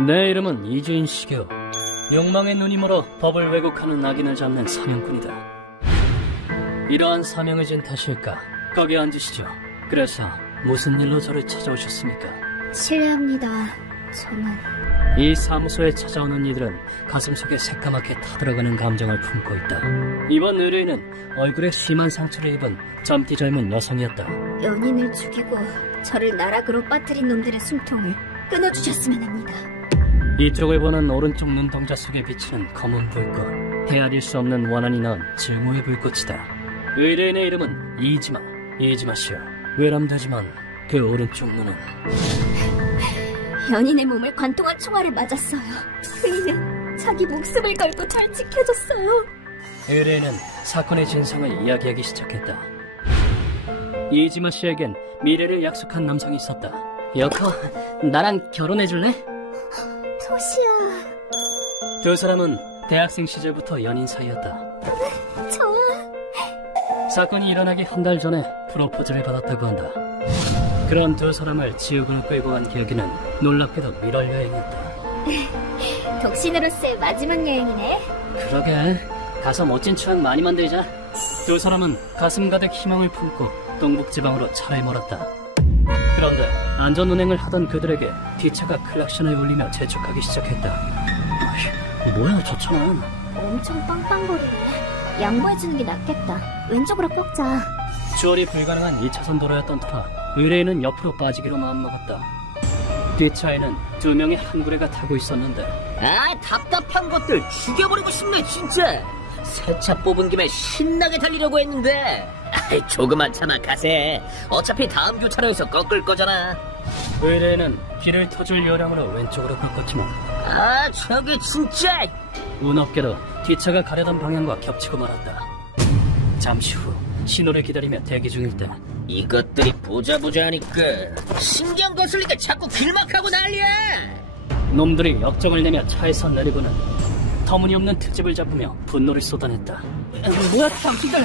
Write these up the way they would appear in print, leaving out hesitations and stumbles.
내 이름은 이주인 시교. 욕망의 눈이 멀어 법을 왜곡하는 악인을 잡는 사냥꾼이다. 이러한 사명을 진 탓일까? 거기 앉으시죠. 그래서 무슨 일로 저를 찾아오셨습니까? 실례합니다. 저는... 이 사무소에 찾아오는 이들은 가슴속에 새까맣게 타들어가는 감정을 품고 있다. 이번 의뢰인은 얼굴에 심한 상처를 입은 젊디 젊은 여성이었다. 연인을 죽이고 저를 나락으로 빠뜨린 놈들의 숨통을 끊어주셨으면 합니다. 이쪽을 보는 오른쪽 눈동자 속에 비치는 검은 불꽃, 헤아릴 수 없는 원한이 낳은 증오의 불꽃이다. 의뢰인의 이름은 이지마시오. 외람되지만 그 오른쪽 눈은... 연인의 몸을 관통한 총알을 맞았어요. 그이는 자기 목숨을 걸고 잘 지켜줬어요. 의뢰인은 사건의 진상을 이야기하기 시작했다. 이지마 씨에겐 미래를 약속한 남성이 있었다. 여커, 나랑 결혼해줄래? 토시야... 두 사람은 대학생 시절부터 연인 사이였다. 사건이 일어나기 한 달 전에 프로포즈를 받았다고 한다. 그런 두 사람을 지옥으로 끌고 간 기억에는 놀랍게도 밀월 여행이었다. 독신으로서의 마지막 여행이네. 그러게, 가서 멋진 추억 많이 만들자. 두 사람은 가슴 가득 희망을 품고 동북지방으로 차를 몰았다. 그런데 안전운행을 하던 그들에게 뒷차가 클락션을 울리며 재촉하기 시작했다. 뭐야 저 차는? 엄청 빵빵거리네. 양보해주는 게 낫겠다. 왼쪽으로 꺾자. 추월이 불가능한 2차선 도로였던 터라 의뢰인은 옆으로 빠지기로 마음먹었다. 뒷차에는 두 명의 한구레가 타고 있었는데, 아, 답답한 것들 죽여버리고 싶네 진짜. 새 차 뽑은 김에 신나게 달리려고 했는데. 아이, 조금만 참아 가세. 어차피 다음 교차로에서 꺾을 거잖아. 의뢰인은 길을 터줄 요량으로 왼쪽으로 꺾었지만, 아, 저게 진짜. 운 없게도 뒷차가 가려던 방향과 겹치고 말았다. 잠시 후 신호를 기다리며 대기 중일 때, 이것들이 보자 하니까 신경 거슬리게 자꾸 길막하고 난리야. 놈들이 역정을 내며 차에서 내리고는 터무니없는 트집을 잡으며 분노를 쏟아냈다. 뭐야, 당신들!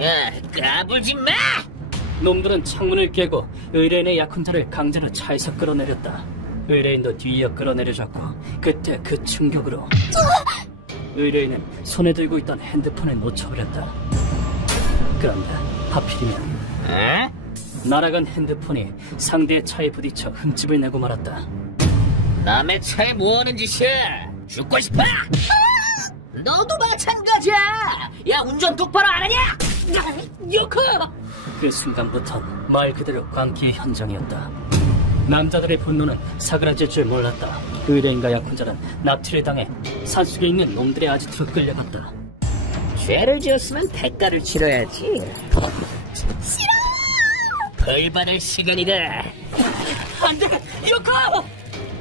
야, 까불지 마! 놈들은 창문을 깨고 의뢰인의 약혼자를 강제로 차에서 끌어내렸다. 의뢰인도 뒤이어 끌어내려졌고, 그때 그 충격으로 의뢰인은 손에 들고 있던 핸드폰을 놓쳐버렸다. 그런데 하필이면 날아간 핸드폰이 상대의 차에 부딪혀 흠집을 내고 말았다. 남의 차에 뭐하는 짓이야? 죽고 싶어? 너도 마찬가지야. 야, 운전 똑바로 안 하냐? 요코! 그 순간부턴 말 그대로 광기의 현장이었다. 남자들의 분노는 사그라질 줄 몰랐다. 의뢰인과 약혼자는 납치를 당해 산속에 있는 놈들의 아지트로 끌려갔다. 죄를 지었으면 대가를 치러야지. 싫어! 벌 받을 시간이다. 안 돼! 요코!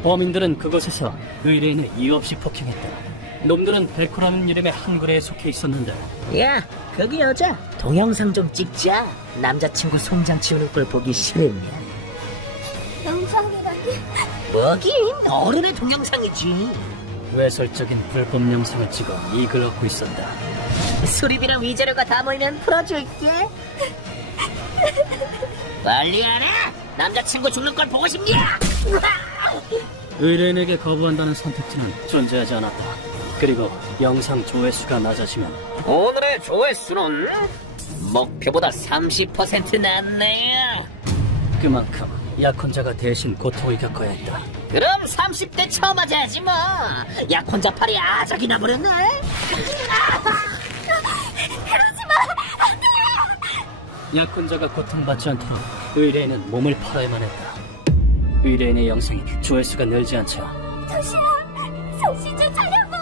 범인들은 그곳에서 의뢰인을 이유 없이 폭행했다. 놈들은 백호라는 이름의 한구레에 속해 있었는데, 야, 거기 여자 동영상 좀 찍자. 남자친구 송장 치우는 걸 보기 싫으냐? 영상이라니. 뭐긴 어른의 동영상이지. 외설적인 불법 영상을 찍어 이익을 얻고 있었다. 수리비랑 위자료가 다 모이면 풀어줄게. 빨리 하라. 남자친구 죽는 걸 보고 싶냐? 의뢰인에게 거부한다는 선택지는 존재하지 않았다. 그리고 영상 조회수가 낮아지면 오늘의 조회수는 목표보다 30% 낮네요. 그만큼 약혼자가 대신 고통을 겪어야 했다. 그럼 30대 처음 하자지 뭐. 약혼자 팔이 아작이 나버렸네. 약혼자가 고통받지 않도록 의뢰인은 몸을 팔아야만 했다. 의뢰인의 영상이 조회수가 늘지 않자, 토시야, 정신 좀 차려봐.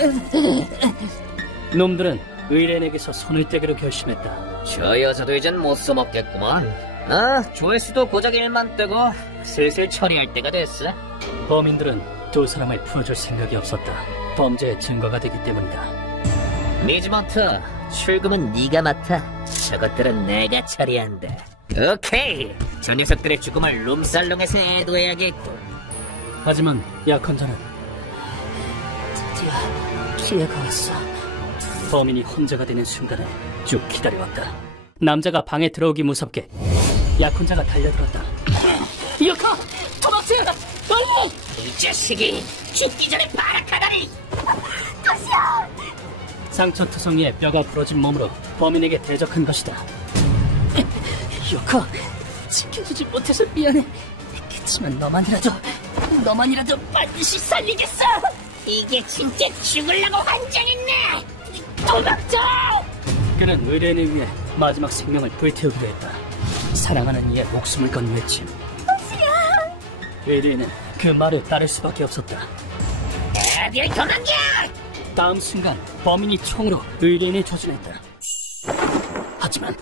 토시야. 놈들은 의뢰인에게서 손을 떼기로 결심했다. 저 여자도 이젠 못 써먹겠구만. 아, 조회수도 고작 1만 뜨고 슬슬 처리할 때가 됐어. 범인들은 두 사람을 풀어줄 생각이 없었다. 범죄의 증거가 되기 때문이다. 미즈먼트, 출금은 네가 맡아. 저것들은 내가 처리한다. 오케이, 저 녀석들의 죽음을 룸살롱에서 애도해야겠고. 하지만 약혼자는 드디어 기회가 왔어. 범인이 혼자가 되는 순간을 쭉 기다려왔다. 남자가 방에 들어오기 무섭게 약혼자가 달려들었다. 요코! 도망쳐! 빨리! 이 자식이 죽기 전에 발악하다니! 도시야! 상처투성이의 뼈가 부러진 몸으로 범인에게 대적한 것이다. 요코, 지켜주지 못해서 미안해. 그치만 너만이라도 반드시 살리겠어! 이게 진짜 죽으려고 환장했네! 도망쳐! 그는 의뢰인을 위해 마지막 생명을 불태우기도 했다. 사랑하는 이의 목숨을 건 외침. 도시야! 의뢰인은 그 말을 따를 수밖에 없었다. 어딜 도망겨! 다음 순간 범인이 총으로 의뢰인을 조준했다. 하지만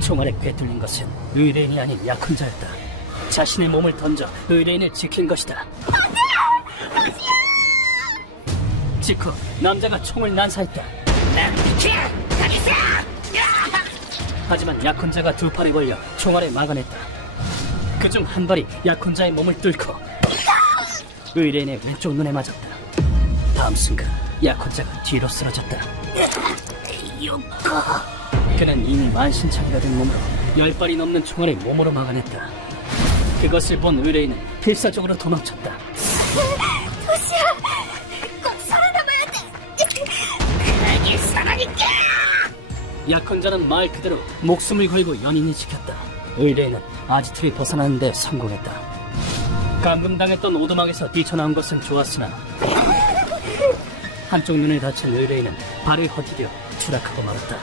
총알에 꿰뚫린 것은 의뢰인이 아닌 약혼자였다. 자신의 몸을 던져 의뢰인을 지킨 것이다. 직후 남자가 총을 난사했다. 가겠어! 하지만 약혼자가 두 팔에 벌려 총알에 막아냈다. 그중 한 발이 약혼자의 몸을 뚫고 의뢰인의 왼쪽 눈에 맞았다. 다음 순간 약혼자가 뒤로 쓰러졌다. 그는 이미 만신창이가 된 몸으로 10발이 넘는 총알을 몸으로 막아냈다. 그것을 본 의뢰인은 필사적으로 도망쳤다. 도시야! 꼭 살아남아야 돼! 그러게 살아니까! 약혼자는 말 그대로 목숨을 걸고 연인을 지켰다. 의뢰인은 아지트를 벗어나는 데 성공했다. 감금당했던 오두막에서 뛰쳐나온 것은 좋았으나 한쪽 눈을 다친 의뢰인은 발을 헛디뎌 추락하고 말았다.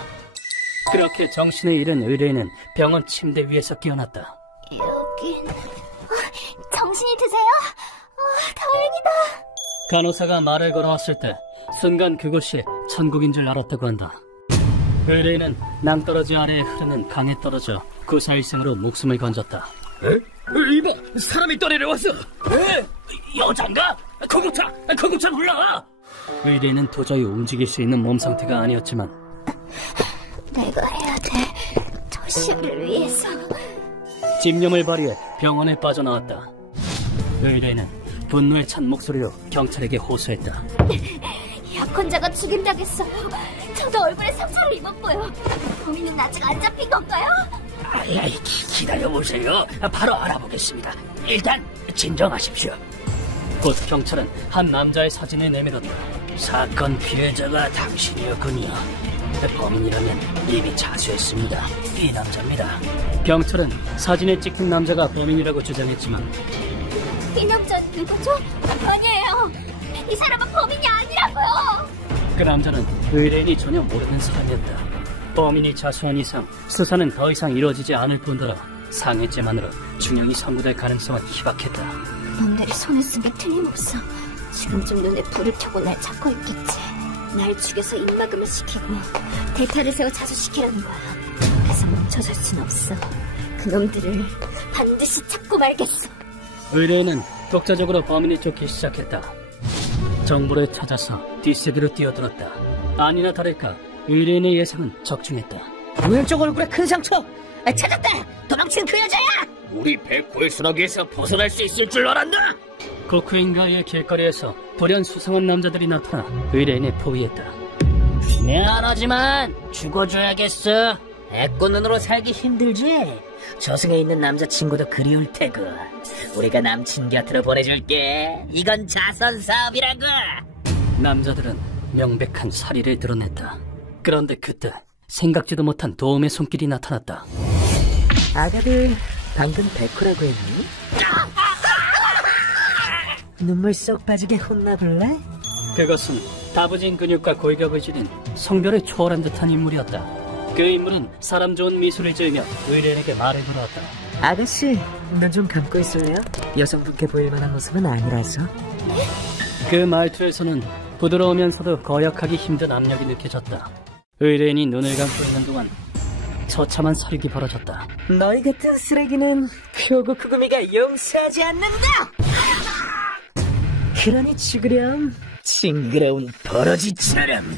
그렇게 정신을 잃은 의뢰인은 병원 침대 위에서 깨어났다. 여긴... 정신이 드세요? 다행이다. 간호사가 말을 걸어왔을 때 순간 그곳이 천국인 줄 알았다고 한다. 의뢰인은 낭떠러지 아래에 흐르는 강에 떨어져 구사일생으로 목숨을 건졌다. 에? 이봐! 사람이 떠내려왔어! 에? 여잔가? 구급차 올라와! 의뢰인은 도저히 움직일 수 있는 몸 상태가 아니었지만 내가 해야 돼. 도시를 위해서. 집념을 발휘해 병원에 빠져나왔다. 의뢰인은 분노에 찬 목소리로 경찰에게 호소했다. 약혼자가 죽임당했어요. 저도 얼굴에 상처를 입었고요. 범인은 아직 안 잡힌 건가요? 기다려보세요. 바로 알아보겠습니다. 일단 진정하십시오. 곧 경찰은 한 남자의 사진을 내밀었다. 사건 피해자가 당신이었군요. 범인이라면 이미 자수했습니다. 이 남자입니다. 경찰은 사진에 찍힌 남자가 범인이라고 주장했지만 이 남자 누구죠? 아니에요. 이 사람은 범인이 아니라고요. 그 남자는 의뢰인이 전혀 모르는 사람이었다. 범인이 자수한 이상 수사는 더 이상 이루어지지 않을 뿐더러 상해죄만으로 중형이 선고될 가능성은 희박했다. 놈들이 손을 쓴 게 틀림없어. 지금쯤 눈에 불을 켜고 날 찾고 있겠지. 날 죽여서 입막음을 시키고 대타를 세워 자수시키라는 거야. 그래서 멈춰줄 순 없어. 그놈들을 반드시 찾고 말겠어. 의뢰인은 독자적으로 범인을 쫓기 시작했다. 정보를 찾아서 뒷세대로 뛰어들었다. 아니나 다를까 의뢰인의 예상은 적중했다. 왼쪽 얼굴에 큰 상처! 찾았다! 도망친 그 여자야! 우리 백호의 수나기에서 벗어날 수 있을 줄 알았나? 코쿠인가의 길거리에서 불현 수상한 남자들이 나타나 의뢰인을 포위했다. 미안하지만 죽어줘야겠어. 애꿎 눈으로 살기 힘들지? 저승에 있는 남자친구도 그리울 테고. 우리가 남친 곁으로 보내줄게. 이건 자선 사업이라고. 남자들은 명백한 사리를 드러냈다. 그런데 그때 생각지도 못한 도움의 손길이 나타났다. 아가들 방금 백호라고 했니? 눈물 쏙 빠지게 혼나볼래? 그것은 다부진 근육과 골격을 지닌 성별을 초월한 듯한 인물이었다. 그 인물은 사람 좋은 미소를 지으며 의뢰인에게 말을 걸어왔다. 아가씨, 눈 좀 감고 있을래요? 여성분께 보일 만한 모습은 아니라서. 그 말투에서는 부드러우면서도 거역하기 힘든 압력이 느껴졌다. 의뢰인이 눈을 감고 있는 동안 처참한 살육이 벌어졌다. 너희 같은 쓰레기는 표고 구구미가 용서하지 않는다! 그러니 죽으렴, 징그러운 버러지처럼.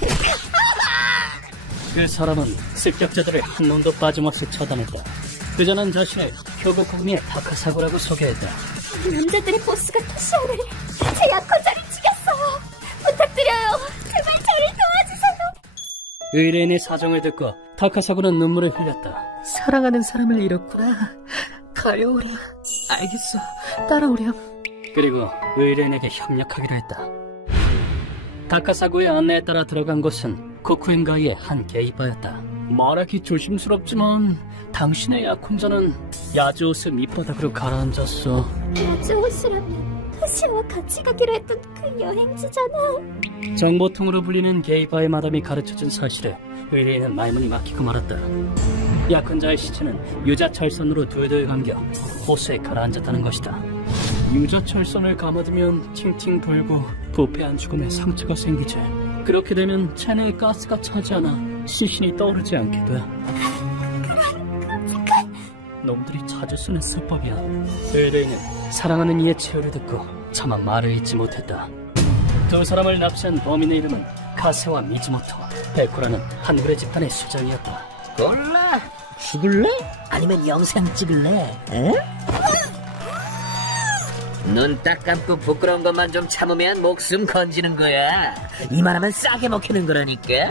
그 사람은 습격자들을 한 놈도 빠짐없이 처단했다. 그자는 자신을 표고 구구미의 다크사고라고 소개했다. 남자들의 보스가 토시오를, 제 약혼자를 죽였어요. 부탁드려요. 제발 저를 도와주세요. 의뢰인의 사정을 듣고 타카사고는 눈물을 흘렸다. 사랑하는 사람을 잃었구나. 가려우렴. 알겠어. 따라오렴. 그리고 의뢰인에게 협력하기로 했다. 타카사고의 안내에 따라 들어간 곳은 코쿠엔가이의 한 게이바였다. 말하기 조심스럽지만 당신의 약혼자는 야즈옷을 밑바닥으로 가라앉았어. 야즈옷이라면 토시와 같이 가기로 했던 그 여행지잖아. 정보통으로 불리는 게이바의 마담이 가르쳐준 사실에 의뢰인은 말문이 막히고 말았다. 약혼자의 시체는 유자철선으로 둘둘 감겨 호수에 가라앉았다는 것이다. 유자철선을 감아두면 팅팅 불고 부패한 죽음에 상처가 생기지. 그렇게 되면 체내에 가스가 차지 않아 시신이 떠오르지 않게 돼. 놈들이 자주 쓰는 수법이야. 의뢰인은 사랑하는 이의 최후를 듣고 차마 말을 잇지 못했다. 두 사람을 납치한 범인의 이름은 카세와 미즈모토, 베코라는 한글의 집단의 수장이었다. 골라! 죽을래? 아니면 영상 찍을래? 에? 눈 딱 감고 부끄러운 것만 좀 참으면 목숨 건지는 거야. 이만하면 싸게 먹히는 거라니까.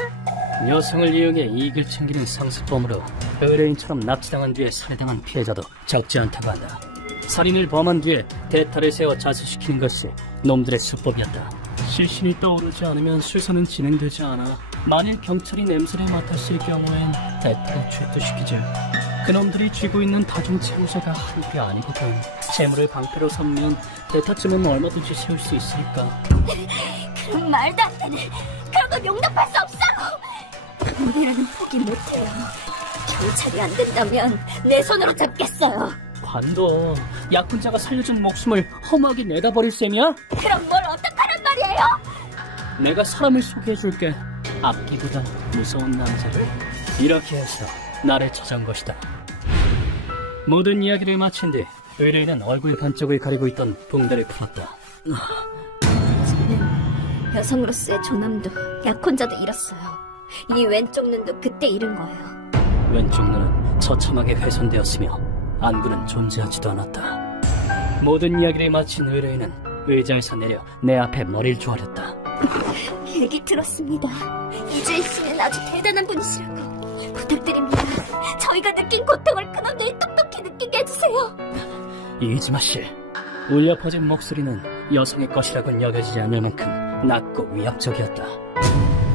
여성을 이용해 이익을 챙기는 상습범으로 의뢰인처럼 납치당한 뒤에 살해당한 피해자도 적지 않다고 한다. 살인을 범한 뒤에 대타를 세워 자수시키는 것이 놈들의 수법이었다. 시신이 떠오르지 않으면 수사는 진행되지 않아. 만일 경찰이 냄새를 맡았을 경우엔 대타를 출두시키지. 그놈들이 쥐고 있는 다중 채무자가 한게 아니거든. 채무를 방패로 삼으면 대타쯤은 얼마든지 세울 수 있으니까. 그런 말도 안 되네. 그런 건 용납할 수 없어. 우리라는 포기 못해요. 경찰이 안 된다면 내 손으로 잡겠어요. 관둬. 약혼자가 살려준 목숨을 험하게 내다버릴 셈이야? 그럼 뭘 어떡하란 말이에요? 내가 사람을 소개해줄게. 앞기보다 무서운 남자를. 이렇게 해서 나를 찾아온 것이다. 모든 이야기를 마친 뒤 의뢰인은 얼굴 반쪽을 가리고 있던 붕대를 풀었다. 저는 여성으로서의 존엄도 약혼자도 잃었어요. 이 왼쪽 눈도 그때 잃은 거예요. 왼쪽 눈은 처참하게 훼손되었으며 안구는 존재하지도 않았다. 모든 이야기를 마친 의뢰인은 의자에서 내려 내 앞에 머리를 조아렸다. 얘기 들었습니다. 이주인 씨는 아주 대단한 분이시라고. 부탁드립니다. 저희가 느낀 고통을 그놈들이 똑똑히 느끼게 해주세요. 이즈마 씨, 울려 퍼진 목소리는 여성의 것이라고는 여겨지지 않을 만큼 낮고 위압적이었다.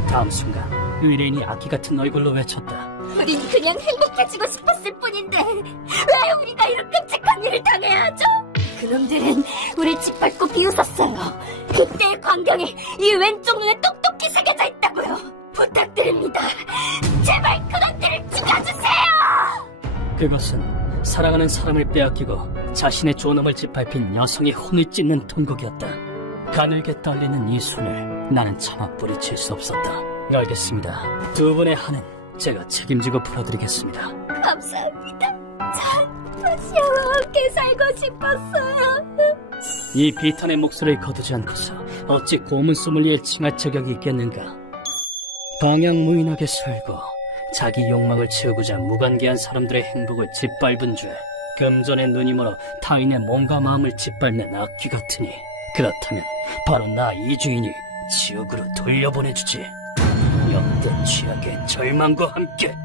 다음 순간 의뢰인이 악기 같은 얼굴로 외쳤다. 우린 그냥 행복해지고 싶었을 뿐인데 왜 우리가 이런 끔찍한 일을 당해야 하죠? 그놈들은 우리 짓밟고 비웃었어요. 그때의 광경이 이 왼쪽 눈에 똑똑히 새겨져 있다고요. 부탁드립니다. 제발 그놈들을 죽여주세요. 그것은 사랑하는 사람을 빼앗기고 자신의 존엄을 짓밟힌 여성의 혼을 찢는 통곡이었다. 가늘게 떨리는 이 손을 나는 차마 뿌리칠 수 없었다. 알겠습니다. 두 분의 한은 제가 책임지고 풀어드리겠습니다. 감사합니다. 전 토시아와 함께 살고 싶었어요. 이 비탄의 목소리를 거두지 않고서 어찌 고문 소믈리에 칭할 자격이 있겠는가. 방향무인하게 살고 자기 욕망을 채우고자 무관계한 사람들의 행복을 짓밟은 죄, 금전의 눈이 멀어 타인의 몸과 마음을 짓밟는 악귀 같으니, 그렇다면 바로 나 이주인이 지옥으로 돌려보내주지. 역대 취악의 절망과 함께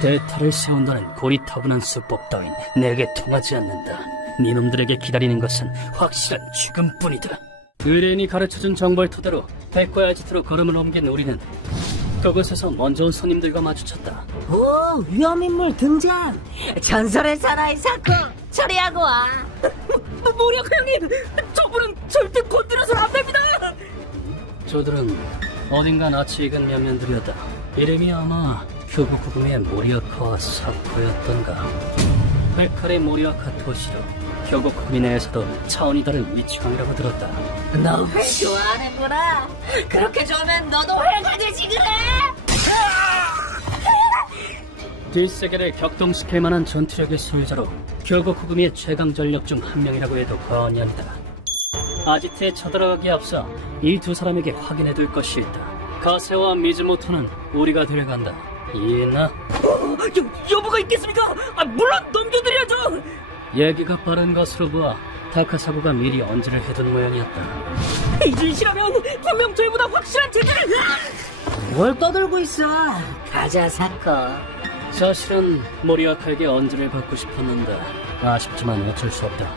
대타를 세운다는 고리타분한 수법 따윈 내게 통하지 않는다. 니놈들에게 기다리는 것은 확실한 죽음뿐이다. 의뢰인이 가르쳐준 정보를 토대로 백과의 아지트로 걸음을 옮긴 우리는 그곳에서 먼저 온 손님들과 마주쳤다. 오, 위험인물 등장. 전설의 사나이 사건 처리하고 와. 뭐라고 형님? 저분은 절대 건드려서는 안 됩니다. 저들은 어딘가 낯이 익은 면면들이었다. 이름이 아마 교부구금의 모리아카 사코였던가. 백칼의 모리아카 토시로 교부구금 내에서도 차원이 다른 위치광이라고 들었다. 너 회 좋아하는구나. 그렇게 좋으면 너도 회가 되지 그래. 뒷세계를 격동시킬 만한 전투력의 소유자로 교부구금의 최강 전력 중 한 명이라고 해도 과언이 아니다. 아지트에 쳐들어가기에 앞서 이 두 사람에게 확인해둘 것이 있다. 가세와 미즈모토는 우리가 데려간다. 이해했나? 여부가 있겠습니까? 물론 넘겨드려야죠. 얘기가 빠른 것으로 보아 다카사고가 미리 언질을 해둔 모양이었다. 이 진실하면 분명 저희보다 확실한 제재를! 뭘 떠들고 있어? 가자, 사코. 사실은 모리아카에게 언질을 받고 싶었는데 아쉽지만 어쩔 수 없다.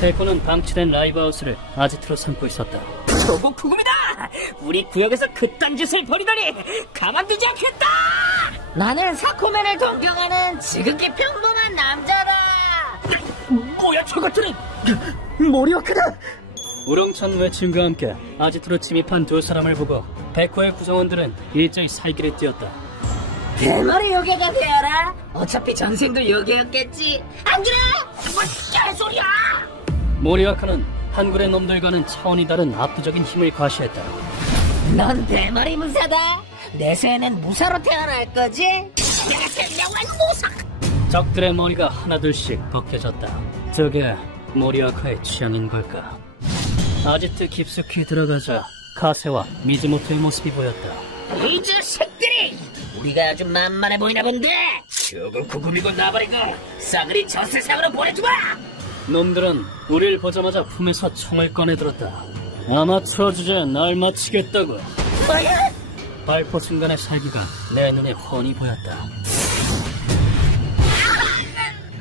데코는 방치된 라이브하우스를 아지트로 삼고 있었다. 조국 부금이다! 우리 구역에서 그딴 짓을 벌이다니 가만두지 않겠다! 나는 사코맨을 동경하는 지극히 평범한 남자다! 뭐야 저것들은! 모리아카다! 우렁찬 외침과 함께 아지트로 침입한 두 사람을 보고 데코의 구성원들은 일제히 살기를 띄었다. 대머리 요괴가 되어라! 어차피 전생도 요괴였겠지! 안 그래? 뭐 개소리야! 모리아카는 한굴의 놈들과는 차원이 다른 압도적인 힘을 과시했다. 넌 대머리 무사다! 내세에는 무사로 태어날 거지? 생명은 무사! 적들의 머리가 하나둘씩 벗겨졌다. 저게 모리아카의 취향인 걸까? 아지트 깊숙이 들어가자 카세와 미즈모토의 모습이 보였다. 이 자식들이! 우리가 아주 만만해 보이나 본데! 저거 구금이고 나발이고 싸그리 저 세상으로 보내주마! 놈들은 우릴 보자마자 품에서 총을 꺼내들었다. 아마추어 주제에 날 마치겠다고. 뭐야? 발포 순간의 살기가 내 눈에 훤히 보였다.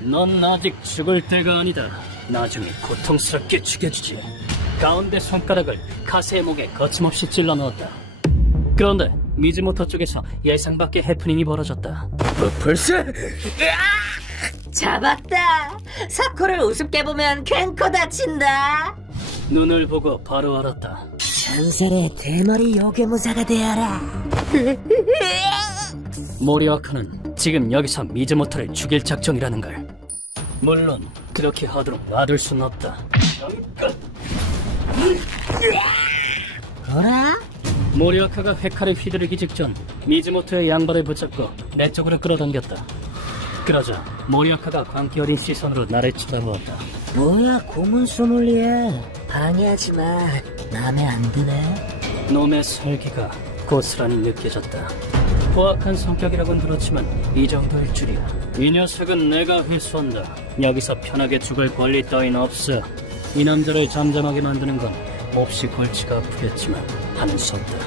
넌 아직 죽을 때가 아니다. 나중에 고통스럽게 죽여주지. 가운데 손가락을 카세의 목에 거침없이 찔러 넣었다. 그런데 미즈모토 쪽에서 예상 밖의 해프닝이 벌어졌다. 벌써? 잡았다. 사코를 우습게 보면 캔코 다친다. 눈을 보고 바로 알았다. 전설의 대머리 요괴무사가 되어라. 모리아카는 지금 여기서 미즈모토를 죽일 작정이라는 걸. 물론 그렇게 하도록 놔둘 순 없다. 뭐라? 모리아카가 회칼을 휘두르기 직전 미즈모토의 양발을 붙잡고 내 쪽으로 끌어당겼다. 그러자 모리아카가 광기 어린 시선으로 나를 쳐다보았다. 뭐야 고문 소믈리에. 방해하지마. 맘에 안 드네. 놈의 설기가 고스란히 느껴졌다. 포악한 성격이라곤 그렇지만 이 정도일 줄이야. 이 녀석은 내가 회수한다. 여기서 편하게 죽을 권리 따윈 없어. 이 남자를 잠잠하게 만드는 건 몹시 골치가 아프겠지만 하는 수 없다.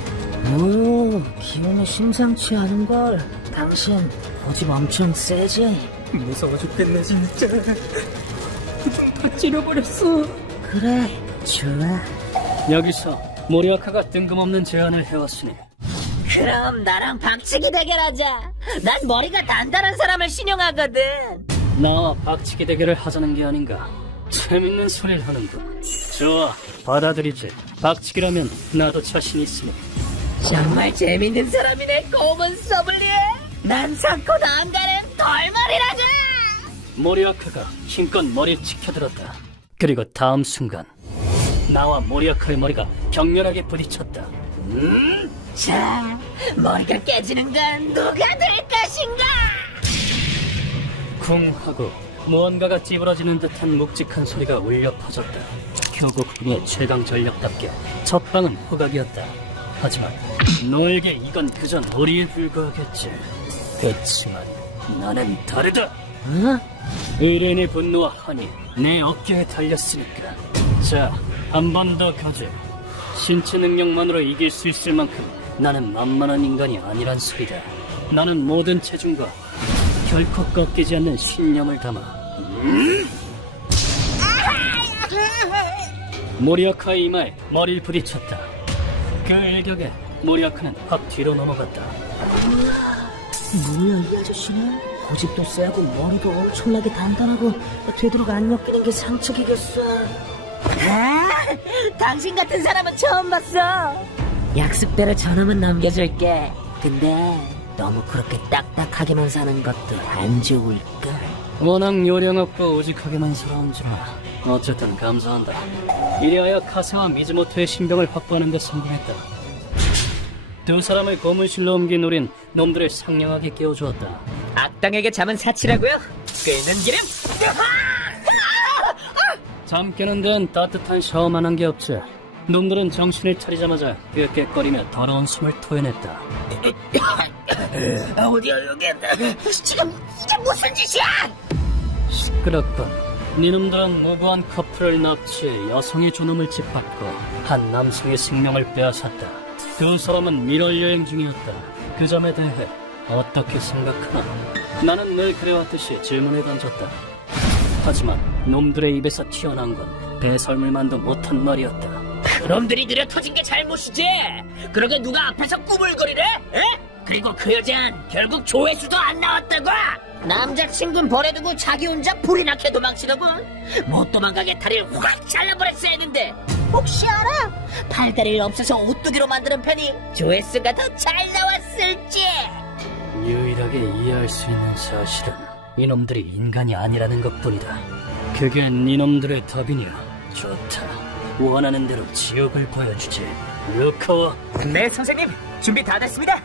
오, 기운이 심상치 않은걸. 당신 고집 엄청 세지? 무서워 죽겠네 진짜. 다 찌려버렸어. 그래, 좋아. 여기서 모리아카가 뜬금없는 제안을 해왔으니 그럼 나랑 박치기 대결하자. 난 머리가 단단한 사람을 신용하거든. 나와 박치기 대결을 하자는 게 아닌가. 재밌는 소리를 하는군. 좋아, 받아들이지. 박치기라면 나도 자신 있으니. 정말 재밌는 사람이네, 고문 소믈리에. 난 사코 다한다는 덜머리라자. 모리아카가 힘껏 머리에 치켜들었다. 그리고 다음 순간 나와 모리아카의 머리가 격렬하게 부딪혔다. 자, 머리가 깨지는 건 누가 될 것인가? 쿵 하고 무언가가 찌부러지는 듯한 묵직한 소리가 울려 퍼졌다. 교국군의 최강 전력답게 첫 방은 호각이었다. 하지만 너에게 이건 그저 놀이에 불과하겠지. 그치만 나는 다르다. 어? 의뢰인의 분노와 한이 내 어깨에 달렸으니까. 자, 한 번 더 가자. 신체 능력만으로 이길 수 있을 만큼 나는 만만한 인간이 아니란 소리다. 나는 모든 체중과 결코 꺾이지 않는 신념을 담아. 모리아카의 이마에 머리를 부딪혔다. 그 일격에 모리아카는 확 뒤로 넘어갔다. 뭐야 이 아저씨는? 고집도 세고 머리도 엄청나게 단단하고 되도록 안 엮이는 게 상책이겠어. 당신 같은 사람은 처음 봤어. 약속대로 저놈은 넘겨줄게. 근데 너무 그렇게 딱딱하게만 사는 것도 안 좋을까? 워낙 요령 없고 오직하게만 살아온지라. 어쨌든 감사한다. 이리하여 카세와 미즈모토의 신병을 확보하는 데 성공했다. 두 사람을 고문실로 옮긴 우린 놈들을 상냥하게 깨워주었다. 악당에게 잠은 사치라고요? 끓는 기름? 잠 깨는 데는 따뜻한 샤워만 한 게 없지. 놈들은 정신을 차리자마자 꾀꾀거리며 더러운 숨을 토해냈다. 어디야 여기? 지금 이게 무슨 짓이야? 시끄럽군. 니놈들은 무고한 커플을 납치해 여성의 존엄을 짓밟고 한 남성의 생명을 빼앗았다. 두 사람은 밀월 여행 중이었다. 그 점에 대해 어떻게 생각하나? 나는 늘 그래왔듯이 질문을 던졌다. 하지만 놈들의 입에서 튀어나온 건 배설물만도 못한 말이었다. 그놈들이 느려 터진 게 잘못이지. 그러게 누가 앞에서 꾸물거리래? 에? 그리고 그 여자는 결국 조회수도 안 나왔다고. 남자친구는 버려두고 자기 혼자 불이 나게 도망치더군. 못 도망가게 다리를 확 잘라버렸어야 했는데 혹시 알아? 팔다리를 없애서 오뚜기로 만드는 편이 조회수가 더 잘 나왔을지. 유일하게 이해할 수 있는 사실은 이놈들이 인간이 아니라는 것뿐이다. 그게 니놈들의 답이냐? 좋다. 원하는 대로 지옥을 보여주지. 루카와. 네, 선생님. 준비 다 됐습니다.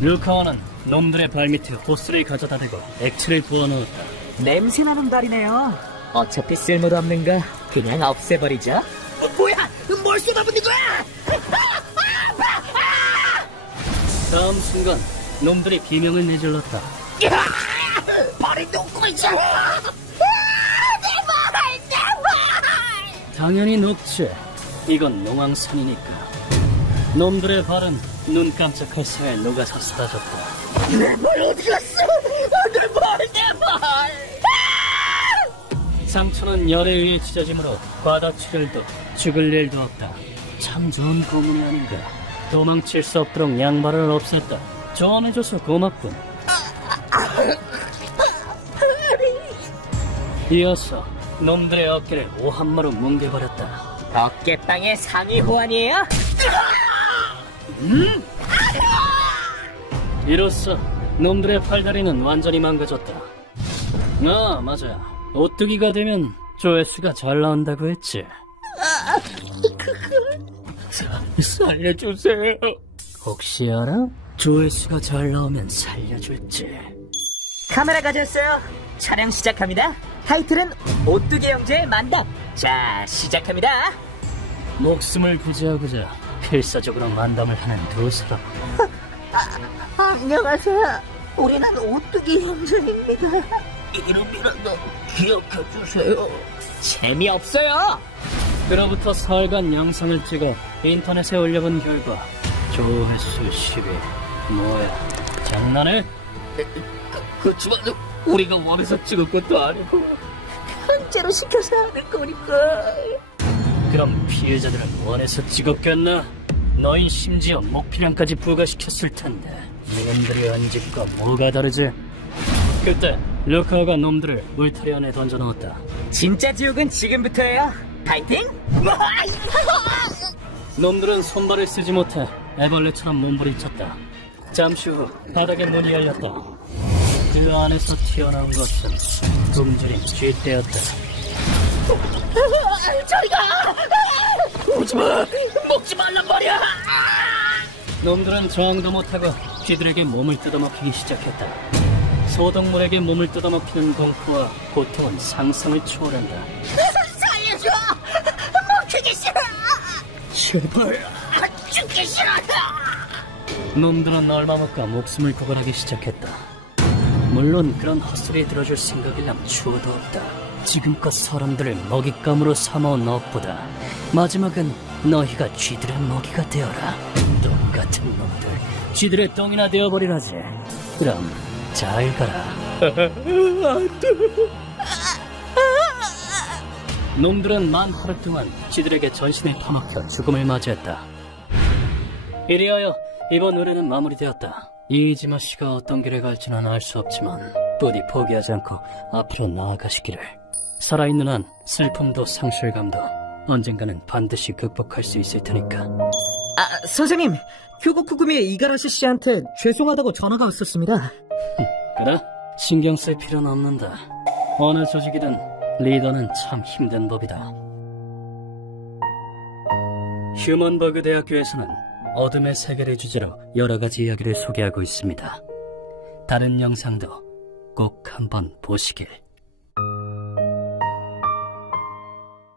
루카와는 놈들의 발밑에 호스를 가져다 대고 액체를 부어넣었다. 냄새나는 발이네요. 어차피 쓸모도 없는 거 그냥 없애버리죠. 뭐야? 뭘 쏟아붓는 거야? 다음 순간 놈들이 비명을 내질렀다. 발이 녹고 있어. 내 발! 당연히 녹지. 이건 농왕산이니까. 놈들의 발은 눈 깜짝할 사이에 녹아서 사라졌다. 내 발 어디 갔어? 내 발! 상처는 열에 의해 찢어지므로 과다출혈도 죽을 일도 없다. 참 좋은 고문이 아닌가. 도망칠 수 없도록 양발을 없앴다. 조언해줘서 고맙군. 이어서 놈들의 어깨를 오한마로 뭉개버렸다. 어깨빵의 상위 호환이에요? 이로써 놈들의 팔다리는 완전히 망가졌다. 아, 맞아. 오뚜기가 되면 조회수가 잘 나온다고 했지. 살려주세요. 혹시 알아? 조회수가 잘 나오면 살려줄지. 카메라 가졌어요. 촬영 시작합니다. 타이틀은 오뚜기 형제의 만담. 자, 시작합니다. 목숨을 구제하고자 필사적으로 만담을 하는 두 사람. 안녕하세요. 우리는 오뚜기 형제입니다. 이름이라도 기억해주세요. 재미없어요. 그로부터 사흘간 영상을 찍어 인터넷에 올려본 결과 조회수 10위. 뭐야, 장난해? 그렇지만 우리가 원해서 찍은 것도 아니고 강제로 시켜서 하는 거니까. 그럼 피해자들은 원해서 찍었겠나? 너희 심지어 목필량까지 부과시켰을 텐데 이놈들이 한 짓과 뭐가 다르지? 그때 루카가 놈들을 울타리 안에 던져넣었다. 진짜 지옥은 지금부터예요. 파이팅! 놈들은 손발을 쓰지 못해 애벌레처럼 몸부림쳤다. 잠시 후 바닥에 문이 열렸다. 그 안에서 튀어나온 것은 굶주린 쥐떼였다. 저리가! 오지마! 먹지 말란 말이야! 놈들은 저항도 못하고 쥐들에게 몸을 뜯어먹히기 시작했다. 소동물에게 몸을 뜯어먹히는 공포와 고통은 상상을 초월한다. 살려줘! 먹히기 싫어! 제발. 죽기 싫어! 놈들은 얼마 못 가 목숨을 구걸하기 시작했다. 물론 그런 헛소리에 들어줄 생각이란 추호도 없다. 지금껏 사람들을 먹잇감으로 삼아온 너보다 마지막은 너희가 쥐들의 먹이가 되어라. 똥 같은 놈들, 쥐들의 똥이나 되어버리라지. 그럼 잘 가라. 놈들은 만 하루 동안 쥐들에게 전신을 파먹혀 죽음을 맞이했다. 이리하여 이번 의뢰는 마무리되었다. 이이지마 씨가 어떤 길을 갈지는 알 수 없지만 부디 포기하지 않고 앞으로 나아가시기를. 살아있는 한 슬픔도 상실감도 언젠가는 반드시 극복할 수 있을 테니까. 선생님, 교국후금이 이가라시 씨한테 죄송하다고 전화가 왔었습니다. 그래? 신경 쓸 필요는 없는다. 어느 조직이든 리더는 참 힘든 법이다. 휴먼버그 대학교에서는 어둠의 세계를 주제로 여러 가지 이야기를 소개하고 있습니다. 다른 영상도 꼭 한번 보시길.